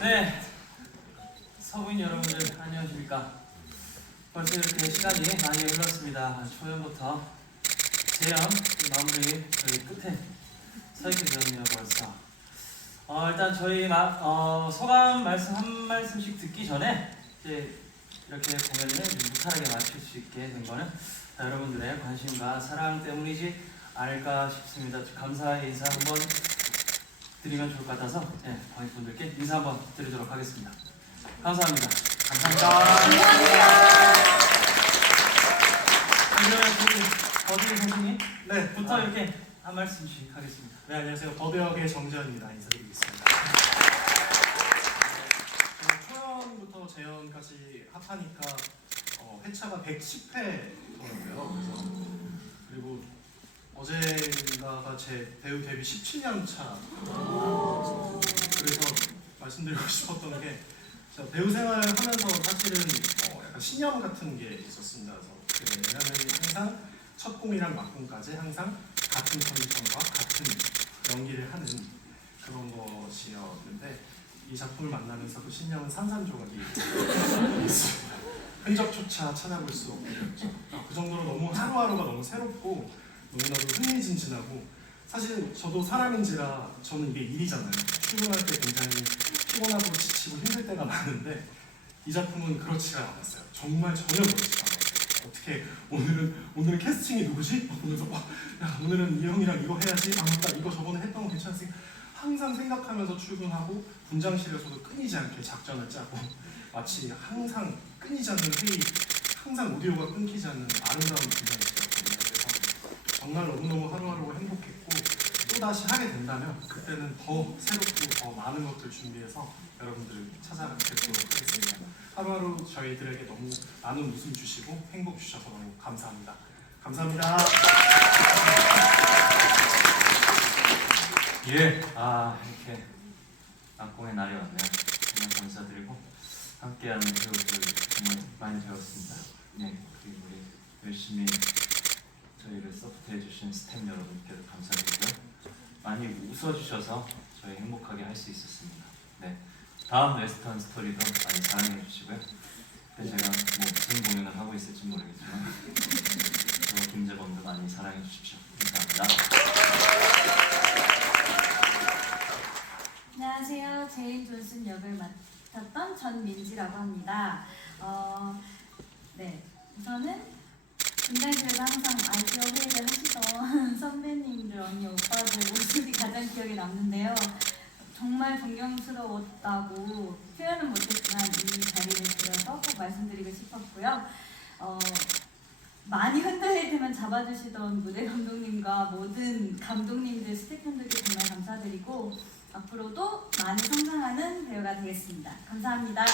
네, 서부인 여러분들 안녕하십니까? 벌써 이렇게 시간이 많이 흘렀습니다. 초연부터 재연 마무리 저희 끝에 서 있게 되었네요 벌써. 어, 일단 저희 마, 어, 소감 말씀 한 말씀씩 듣기 전에 이제 이렇게 공연을 무탈하게 마칠 수 있게 된 거는 다 여러분들의 관심과 사랑 때문이지 않을까 싶습니다. 감사의 인사 한번 드리면 좋을 것 같아서 네, 관객분들께 인사 한번 드리도록 하겠습니다. 감사합니다. 감사합니다. 그러면 우리 버디 선생님 네, 부터 아, 이렇게 한 말씀씩 하겠습니다. 네 안녕하세요. 버드역의 정재현입니다. 인사드리겠습니다. 네, 초연부터 재연까지 합하니까 어, 회차가 110회더라고요. 그래서 어제가가 제 배우 데뷔 17년 차. 그래서 말씀드리고 싶었던 게 제가 배우 생활하면서 사실은 어, 약간 신념 같은 게 있었습니다. 그래서 그 왜냐하면 항상 첫 공이랑 막공까지 항상 같은 컨디션과 같은 연기를 하는 그런 것이었는데 이 작품을 만나면서 그 신념은 산산조각이 있습니다. 흔적조차 찾아볼 수 없었죠. 그 정도로 너무 하루하루가 너무 새롭고 너무나도 흥미진진하고 사실 저도 사람인지라 저는 이게 일이잖아요. 출근할 때 굉장히 피곤하고 지치고 힘들 때가 많은데 이 작품은 그렇지가 않았어요. 정말 전혀 그렇지가 않았어요. 어떻게 오늘은 오늘은 캐스팅이 누구지? 막 보면서 와, 야 오늘은 이 형이랑 이거 해야지. 아 맞다 이거 저번에 했던 거 괜찮으니까 항상 생각하면서 출근하고 분장실에서도 끊이지 않게 작전을 짜고 마치 항상 끊이지 않는 회의, 항상 오디오가 끊기지 않는 아름다운 분장실이었거든요. 그래서 정말 너무너무 하루하루가 행복했고 또 다시 하게 된다면 그때는 더 새롭고 더 많은 것들 준비해서 여러분들을 찾아뵙도록 하겠습니다. 하루하루 저희들에게 너무 많은 웃음 주시고 행복 주셔서 너무 감사합니다. 감사합니다. 예, 아 이렇게 낙공의 날이 왔네요. 정말 감사드리고 함께하는 배우들 정말 많이 배웠습니다. 네, 그리고 우리 열심히 저희를 서포트해 주신 스태프 여러분께도 감사드리고요. 많이 웃어주셔서 저희 행복하게 할 수 있었습니다. 네, 다음 웨스턴 스토리도 많이 사랑해 주시고요. 그때 제가 뭐 무슨 공연을 하고 있을지 모르겠지만 저 김재범도 많이 사랑해 주십시오. 감사합니다. 안녕하세요. 제인 존슨 역을 맡았던 전민지라고 합니다. 어, 네, 우선은 분장실에서 항상 아이디어 회의를 하시던 선배님들, 언니, 오빠들 모습이 가장 기억에 남는데요. 정말 존경스러웠다고 표현은 못했지만 이 자리를 빌어서 꼭 말씀드리고 싶었고요. 어, 많이 흔들릴 때만 잡아주시던 무대 감독님과 모든 감독님들, 스태프분들께 정말 감사드리고 앞으로도 많이 성장하는 배우가 되겠습니다. 감사합니다.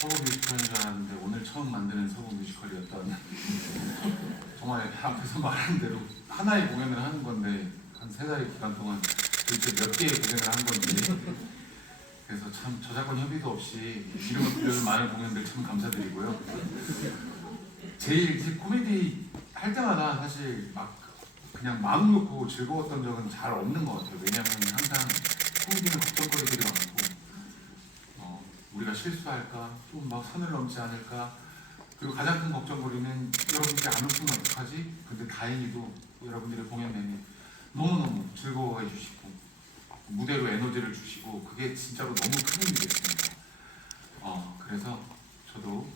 서브 뮤지컬인 줄 알았는데 오늘 처음 만드는 서브 뮤지컬이었던 정말 앞에서 말한 대로 하나의 공연을 하는 건데 한 세 달의 기간 동안 도대체 몇 개의 공연을 한 건지. 그래서 참 저작권 협의도 없이 이름을 불려준 많은 공연들 참 감사드리고요. 제일 이제 코미디 할 때마다 사실 막 그냥 마음 놓고 즐거웠던 적은 잘 없는 것 같아요. 왜냐하면 항상 코미디는 걱정거리들이 많고. 어, 우리가 실수할까, 좀 막 선을 넘지 않을까. 그리고 가장 큰 걱정거리는 여러분들이 안 웃으면 어떡하지? 근데 다행히도 여러분들의 공연 내내 너무너무 즐거워해 주시고 무대로 에너지를 주시고 그게 진짜로 너무 큰 힘이 됐습니다. 어, 그래서 저도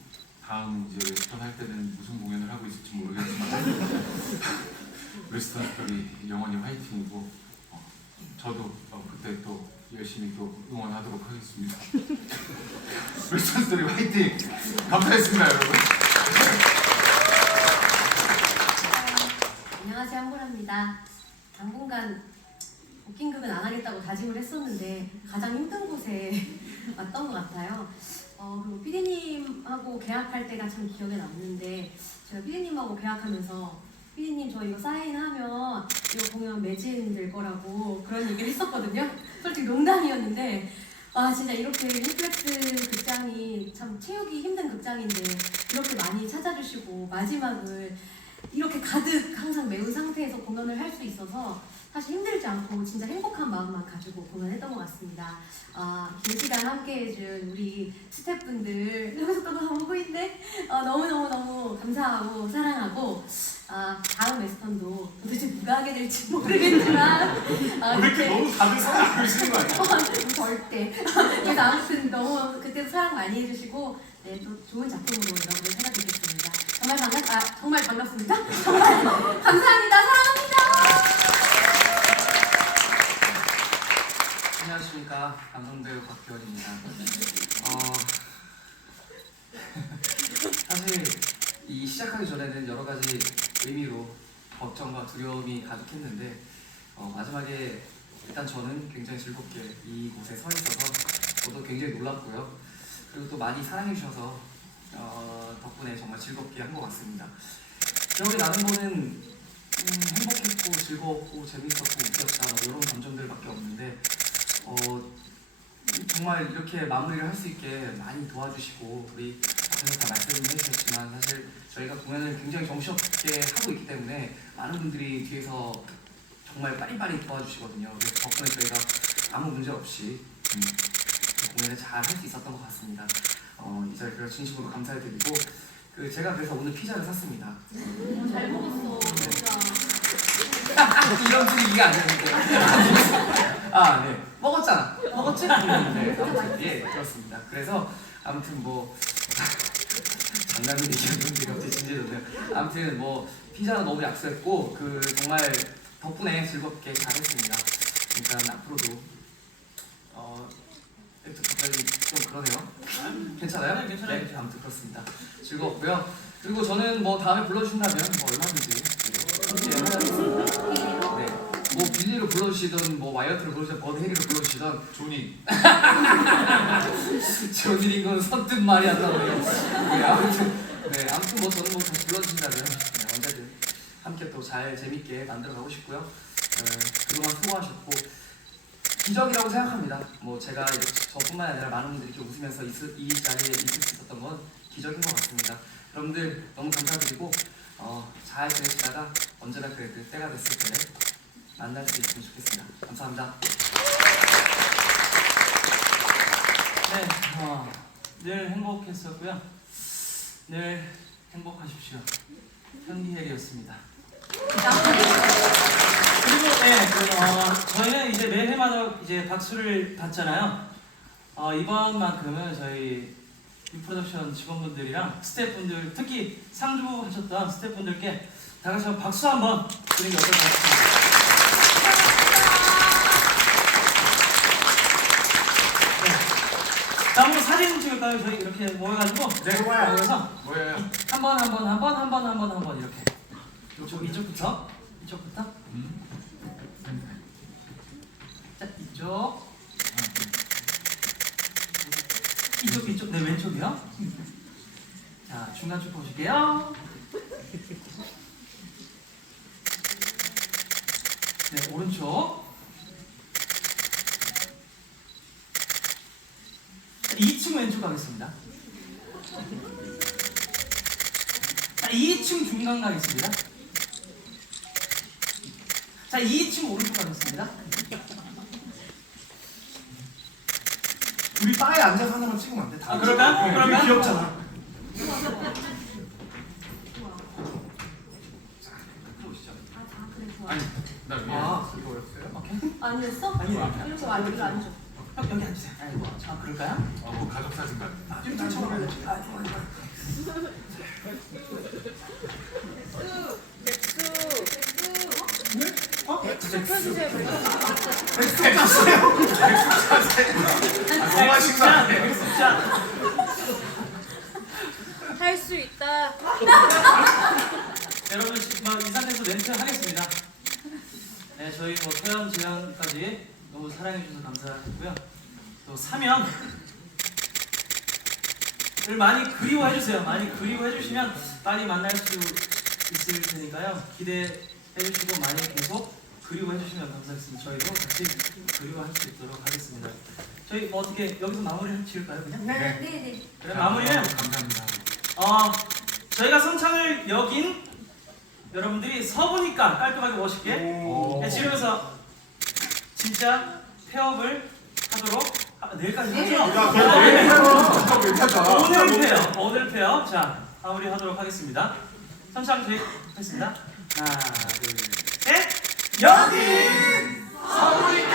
다음 이제 웨스턴 할 때는 무슨 공연을 하고 있을지 모르겠지만 웨스턴 스토리 영원히 화이팅이고 어, 저도 어, 그때 또 열심히 또 응원하도록 하겠습니다. 웨스턴 스토리 화이팅! 감사했습니다 여러분. 안녕하세요 한보라입니다. 당분간 복싱급은 안 하겠다고 다짐을 했었는데 가장 힘든 곳에 왔던 것 같아요. 어, 그리고 피디님하고 계약할 때가 참 기억에 남는데 제가 피디님하고 계약하면서 피디님 저 이거 사인하면 이거 공연 매진 거라고 그런 얘기를 했었거든요. 솔직히 농담이었는데 와 진짜 이렇게 힐플렉스 극장이 참 채우기 힘든 극장인데 이렇게 많이 찾아주시고 마지막을 이렇게 가득 항상 메운 상태에서 공연을 할 수 있어서 사실 힘들지 않고 진짜 행복한 마음만 가지고 공연했던 것 같습니다. 아, 긴 시간 함께 해준 우리 스태프분들 여기서 또 너무 보이는데 어, 너무너무너무 감사하고 사랑하고 아, 다음 에스턴도 도대체 누가 하게 될지 모르겠지만 아, 왜 이렇게 그때- 너무 다들 사랑하고 계시는 거 아니에요? 절대. 그래서 아무튼 너무 그때도 사랑 많이 해주시고 네, 또 좋은 작품으로 여러분을 찾아뵙겠습니다. 정말 반갑, 아 정말 반갑습니다. 정말 감사합니다. 사랑합니다. 안녕하십니까 감성배우 박기원입니다. 어, 사실 이 시작하기 전에는 여러 가지 의미로 걱정과 두려움이 가득했는데 어, 마지막에 일단 저는 굉장히 즐겁게 이곳에 서 있어서 저도 굉장히 놀랐고요. 그리고 또 많이 사랑해 주셔서 어, 덕분에 정말 즐겁게 한 것 같습니다. 기억에 나는 거는 음, 행복했고 즐거웠고 재밌었고 웃겼다 뭐 이런 감정들밖에 없는데 어, 정말 이렇게 마무리를 할 수 있게 많이 도와주시고 우리 앞에서 다 말씀해 주셨지만 사실 저희가 공연을 굉장히 정신없게 하고 있기 때문에 많은 분들이 뒤에서 정말 빨리빨리 도와주시거든요. 그래서 덕분에 저희가 아무 문제 없이 음, 공연을 잘 할 수 있었던 것 같습니다. 어, 이 자리에 진심으로 감사드리고 그 제가 그래서 오늘 피자를 샀습니다. 어, 잘 먹었어. 진짜. 이런 분위기가 아니었는데. 아, 네. 먹었잖아. 먹었지? 네, 아무튼, 예, 그렇습니다. 그래서 아무튼 뭐 장난이 얘기였는데 갑자기 진지해졌네요. 아무튼 뭐 피자는 너무 약속했고 그 정말 덕분에 즐겁게 잘했습니다. 그러니까 앞으로도 어또 갑자기 좀 그러네요. 괜찮아요? 네, 괜찮아요, 괜찮아요. 아무튼 그렇습니다. 즐겁고요. 그리고 저는 뭐 다음에 불러주신다면 뭐 얼마든지 함께 하겠습니다. 네. 뭐 빌리로 불러주시던 뭐 와이어트로 불러주시던 버드헤리로 불러주시던 조니 저들인 건 선뜻 말이 안 나오네요. 네, 아무튼 네, 아무튼 뭐 저는 뭐 다시 불러주신다면 네, 언제든 함께 또 잘 재밌게 만들어 가고 싶고요. 어, 그동안 수고하셨고 기적이라고 생각합니다. 뭐 제가 저뿐만 아니라 많은 분들이 이렇게 웃으면서 있을, 이 자리에 있을 수 있었던 건 기적인 것 같습니다. 여러분들 너무 감사드리고 어, 잘 지내시다가 언제나 그래도 때가 됐을 때 만날 수 있으면 좋겠습니다. 감사합니다. 네, 어, 늘 행복했었고요. 늘 행복하십시오. 현기헬이었습니다. 그리고 네, 그, 어, 저희는 이제 매 해마다 이제 박수를 받잖아요. 어, 이번만큼은 저희 유프로덕션 직원분들이랑 스태프분들, 특히 상주하셨던 스태프분들께 다 같이 한번 박수 한번 드리는 게 어떨까 싶습니다. 사진 찍을까요? 저희 이렇게 모여가지고. 네, 모여서 뭐예요? 한 번 한 번 한 번 한 번 한 번 한 번 이렇게. 이쪽 이쪽부터? 이쪽부터? 음? 자 이쪽. 이쪽 이쪽. 네 왼쪽이요. 자 중간 쪽 보실게요. 네 오른쪽 2층 왼쪽 가겠습니다 자 2층 중간 가겠습니다 자 2층 오른쪽 가겠습니다 우리 바에 앉아서 하나만 찍으면 안 돼? 다 아? 네? 귀엽잖아. 들어오시죠 아, 다 그래 좋아. 아니 나 위에 아, 이거였어요? 오케이 아니었어? 아니, 이렇게 안 줘. 형 여기 앉으세요 아니 뭐, 아 그럴까요? 어, 뭐 가족 사진 같아 아, 좀 처럼 알려줘. 아, 좋아, 좋아. 어? 아, 너무 하신 거 아니에요? 진짜 할수 있다. 여러분 뭐, 이 상태에서 멘트 하겠습니다 네 저희 뭐 재현까지 너무 사랑해 주셔서 감사하고요 또 사면 을 많이 그리워해 주세요 많이 그리워해 주시면 빨리 만날 수 있을 테니까요 기대해 주시고 많이 계속 그리워해 주시면 감사하겠습니다 저희도 같이 그리워할 수 있도록 하겠습니다 저희 뭐 어떻게 여기서 마무리 지을까요 그냥? 네. 네, 네. 그래 마무리는 감사합니다 어 저희가 성창을 여긴 여러분들이 서보니까 깔끔하게 멋있게 오. 네, 지르면서 진짜 폐업을 하도록 아, 내일까지 하죠? 야, 내일. 진짜 괜찮다. 오늘 폐업, 오늘 폐업. 자, 마무리하도록 하겠습니다. 삼상 되겠습니다. 하나, 둘, 셋. 여기 서울이